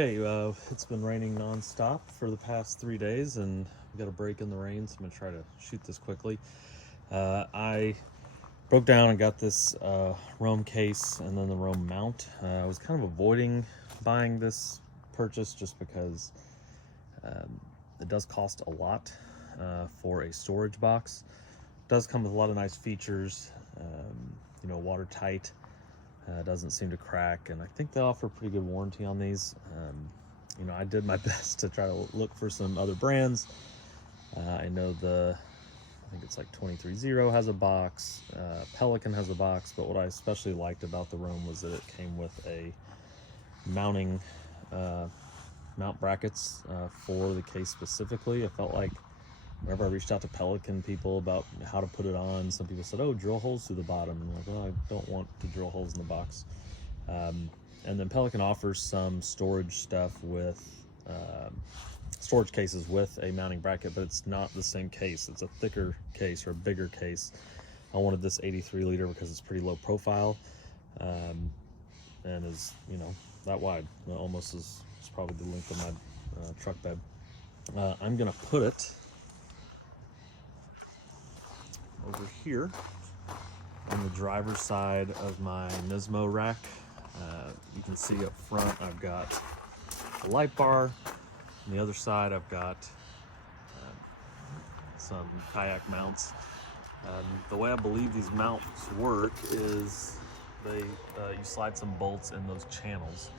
Okay, it's been raining non-stop for the past 3 days, and we got a break in the rain, so I'm gonna try to shoot this quickly. I broke down and got this Rome case and then the Rome mount. I was kind of avoiding buying this purchase just because it does cost a lot for a storage box. It does come with a lot of nice features, watertight. Doesn't seem to crack, and I think they offer pretty good warranty on these. I did my best to try to look for some other brands. I know I think it's like 230 has a box, Pelican has a box, but what I especially liked about the Rome was that it came with a mount brackets for the case specifically. I felt like whenever I reached out to Pelican people about how to put it on, some people said, "Oh, drill holes through the bottom." And I'm like, "Well, I don't want to drill holes in the box." And then Pelican offers some storage stuff with storage cases with a mounting bracket, but it's not the same case. It's a thicker case or a bigger case. I wanted this 83 liter because it's pretty low profile, and is that wide. Almost is probably the length of my truck bed. I'm gonna put it over here on the driver's side of my Nismo rack. You can see up front I've got a light bar. On the other side I've got some kayak mounts. The way I believe these mounts work is you slide some bolts in those channels.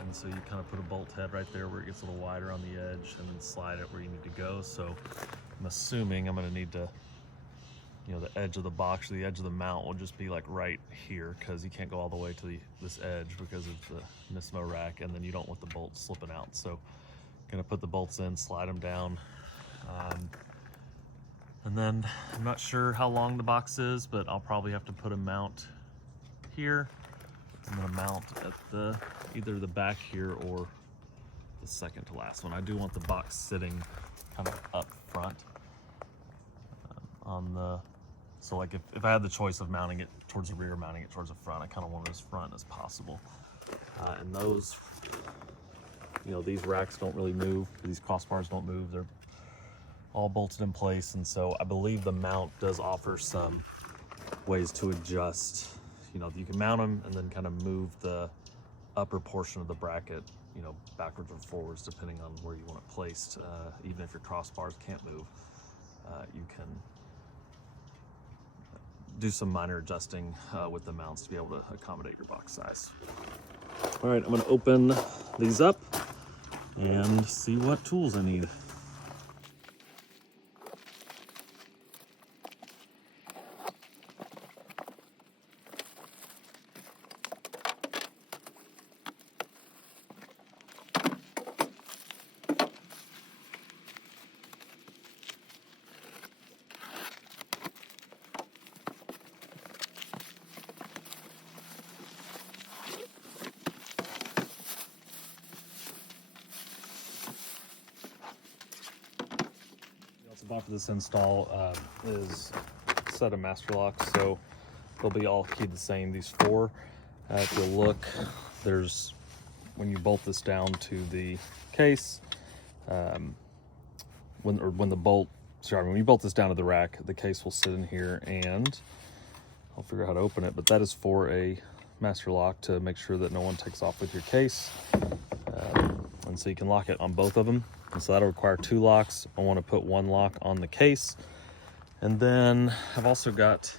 And so you kind of put a bolt head right there where it gets a little wider on the edge, and then slide it where you need to go. So I'm assuming I'm going to need to, the edge of the box or the edge of the mount will just be like right here, because you can't go all the way to this edge because of the Nismo rack, and then you don't want the bolts slipping out. So I'm going to put the bolts in, slide them down. And then I'm not sure how long the box is, but I'll probably have to put a mount here. I'm going to mount at either the back here or the second to last one. I do want the box sitting kind of up front so like if I had the choice of mounting it towards the rear or mounting it towards the front, I kind of want it as front as possible. And those, these racks don't really move. These crossbars don't move. They're all bolted in place, and so I believe the mount does offer some ways to adjust. You can mount them and then kind of move the upper portion of the bracket, backwards or forwards, depending on where you want it placed. Even if your crossbars can't move, you can do some minor adjusting with the mounts to be able to accommodate your box size. All right, I'm going to open these up and see what tools I need. About for this install is a set of master locks, so they'll be all keyed the same. These four, if you look, when you bolt this down to the case, when you bolt this down to the rack, the case will sit in here, and I'll figure out how to open it, but that is for a master lock to make sure that no one takes off with your case. And so you can lock it on both of them. And so that'll require 2 locks. I want to put 1 lock on the case. And then I've also got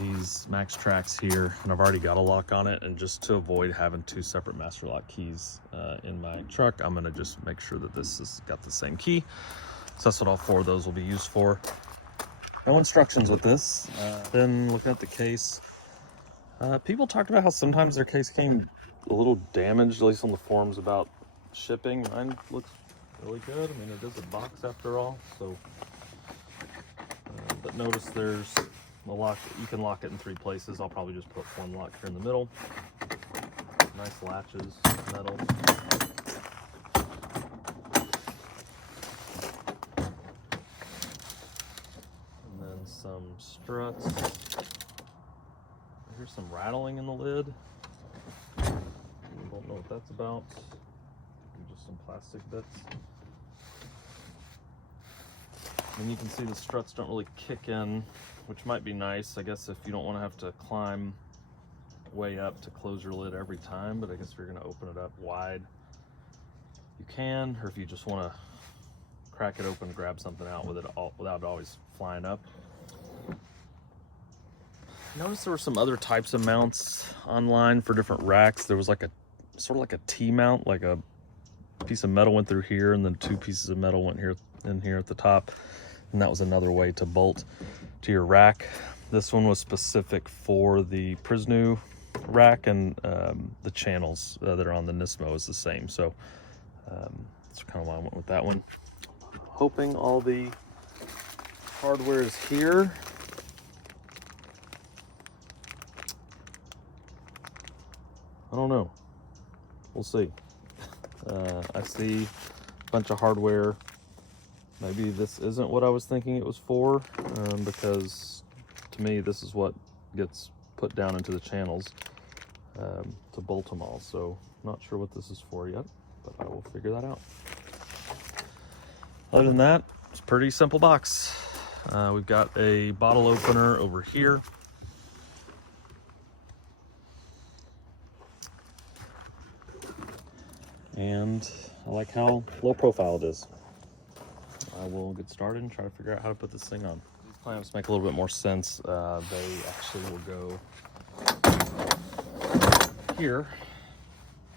these Max Tracks here, and I've already got a lock on it. And just to avoid having 2 separate master lock keys in my truck, I'm gonna just make sure that this has got the same key. So that's what all 4 of those will be used for. No instructions with this. Then looking at the case, people talked about how sometimes their case came a little damaged, at least on the forums about shipping. Mine looks really good. I mean, it is a box after all. So, but notice there's a lock. You can lock it in 3 places. I'll probably just put 1 lock here in the middle. Nice latches, metal. And then some struts. I hear some rattling in the lid. I don't know what that's about. Just some plastic bits. And you can see the struts don't really kick in, which might be nice, I guess, if you don't want to have to climb way up to close your lid every time. But I guess if you're going to open it up wide, you can, or if you just want to crack it open, grab something out with it all, without it always flying up. Notice there were some other types of mounts online for different racks. There was like a sort of like a T-mount, like a piece of metal went through here and then two pieces of metal went here in here at the top, and that was another way to bolt to your rack. This one was specific for the Prisnu rack, and the channels that are on the Nismo is the same, so that's kind of why I went with that one. Hoping all the hardware is here. I don't know. We'll see. I see a bunch of hardware. Maybe this isn't what I was thinking it was for, because to me this is what gets put down into the channels to bolt them all. So not sure what this is for yet, but I will figure that out. Other than that, it's a pretty simple box. We've got a bottle opener over here. And I like how low profile it is. I will get started and try to figure out how to put this thing on. These clamps make a little bit more sense. They actually will go here.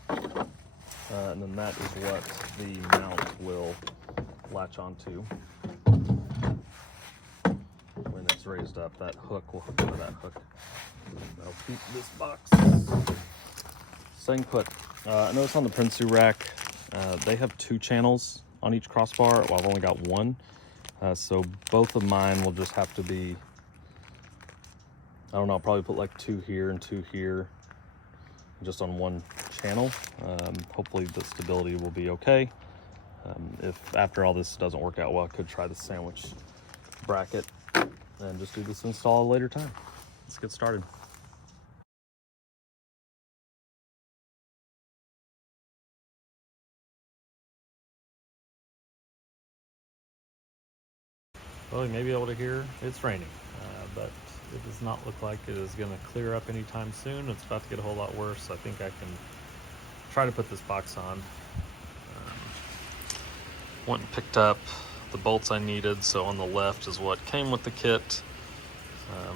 And then that is what the mount will latch onto. When it's raised up, that hook will hook into that hook. That'll keep this box staying put. I noticed on the Prinsu rack, they have 2 channels on each crossbar. Well, I've only got 1. So both of mine will just have to be, I don't know, I'll probably put like 2 here and 2 here, just on 1 channel. Hopefully the stability will be okay. If after all this doesn't work out well, I could try the sandwich bracket and just do this install at a later time. Let's get started. Well, you may be able to hear it's raining, but it does not look like it is going to clear up anytime soon. It's about to get a whole lot worse. I think I can try to put this box on. Went and picked up the bolts I needed, so on the left is what came with the kit.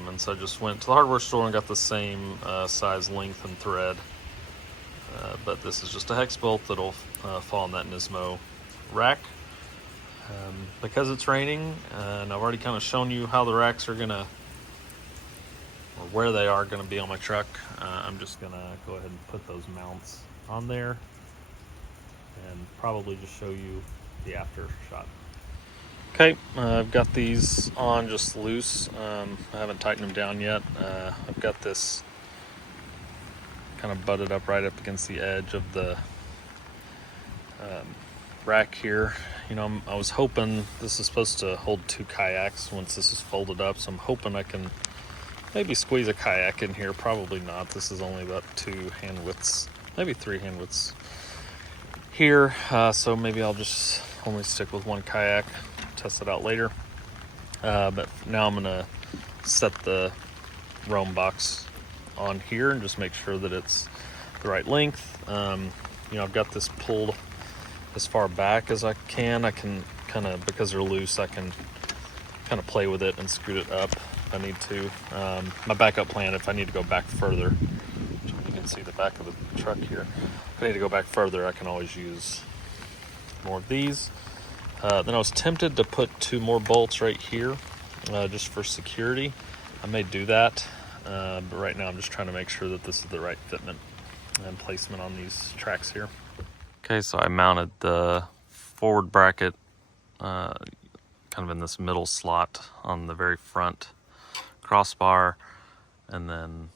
And so I just went to the hardware store and got the same size, length, and thread. But this is just a hex bolt that'll fall on that Nismo rack. Because it's raining, and I've already kind of shown you how the racks are gonna, or where they are gonna be on my truck, I'm just gonna go ahead and put those mounts on there and probably just show you the after shot. Okay, I've got these on just loose. I haven't tightened them down yet. I've got this kind of butted up right up against the edge of the rack here. You know, I was hoping this is supposed to hold 2 kayaks once this is folded up, so I'm hoping I can maybe squeeze a kayak in here. Probably not. This is only about 2 hand widths, maybe 3 hand widths here, so maybe I'll just only stick with 1 kayak, test it out later. But now I'm gonna set the Roam box on here and just make sure that it's the right length. You know, I've got this pulled as far back as I can. I can kind of, because they're loose, I can kind of play with it and scoot it up if I need to. My backup plan, if I need to go back further, you can see the back of the truck here. If I need to go back further, I can always use more of these. Then I was tempted to put 2 more bolts right here, just for security. I may do that, but right now I'm just trying to make sure that this is the right fitment and placement on these tracks here. Okay, so I mounted the forward bracket kind of in this middle slot on the very front crossbar, and then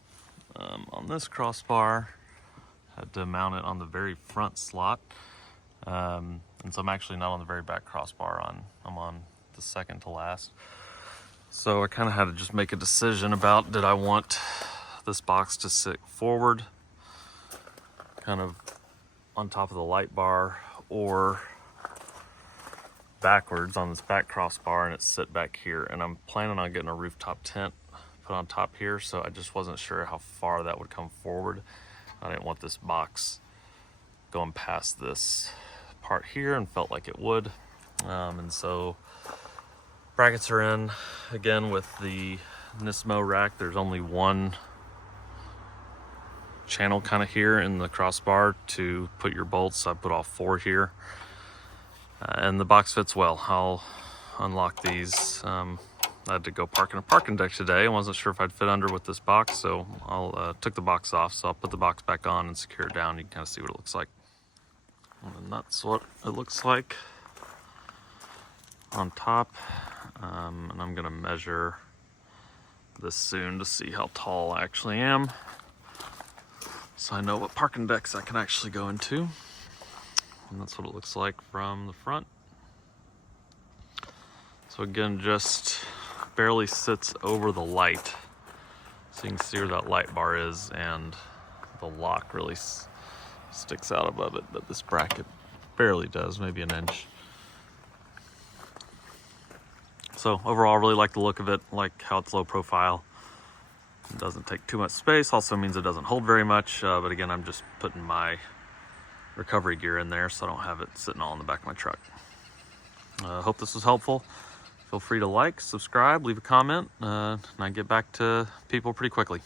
on this crossbar had to mount it on the very front slot, and so I'm actually not on the very back crossbar. I'm on the second to last. So I kind of had to just make a decision about, did I want this box to sit forward, kind of on top of the light bar or backwards on this back crossbar, and it's sit back here. And I'm planning on getting a rooftop tent put on top here, so I just wasn't sure how far that would come forward. I didn't want this box going past this part here, and felt like it would. And so brackets are in. Again, with the Nismo rack, there's only one channel kind of here in the crossbar to put your bolts. So I put all 4 here, and the box fits well. I'll unlock these. I had to go park in a parking deck today. I wasn't sure if I'd fit under with this box, so I'll took the box off. So I'll put the box back on and secure it down. You can kind of see what it looks like. And that's what it looks like on top. And I'm gonna measure this soon to see how tall I actually am, so I know what parking decks I can actually go into. And that's what it looks like from the front. So again, just barely sits over the light, so you can see where that light bar is, and the lock really sticks out above it, but this bracket barely does, maybe an inch. So overall, I really like the look of it, like how it's low profile. It doesn't take too much space, also means it doesn't hold very much, but again, I'm just putting my recovery gear in there so I don't have it sitting all in the back of my truck. Hope this was helpful. Feel free to like, subscribe, leave a comment, and I get back to people pretty quickly.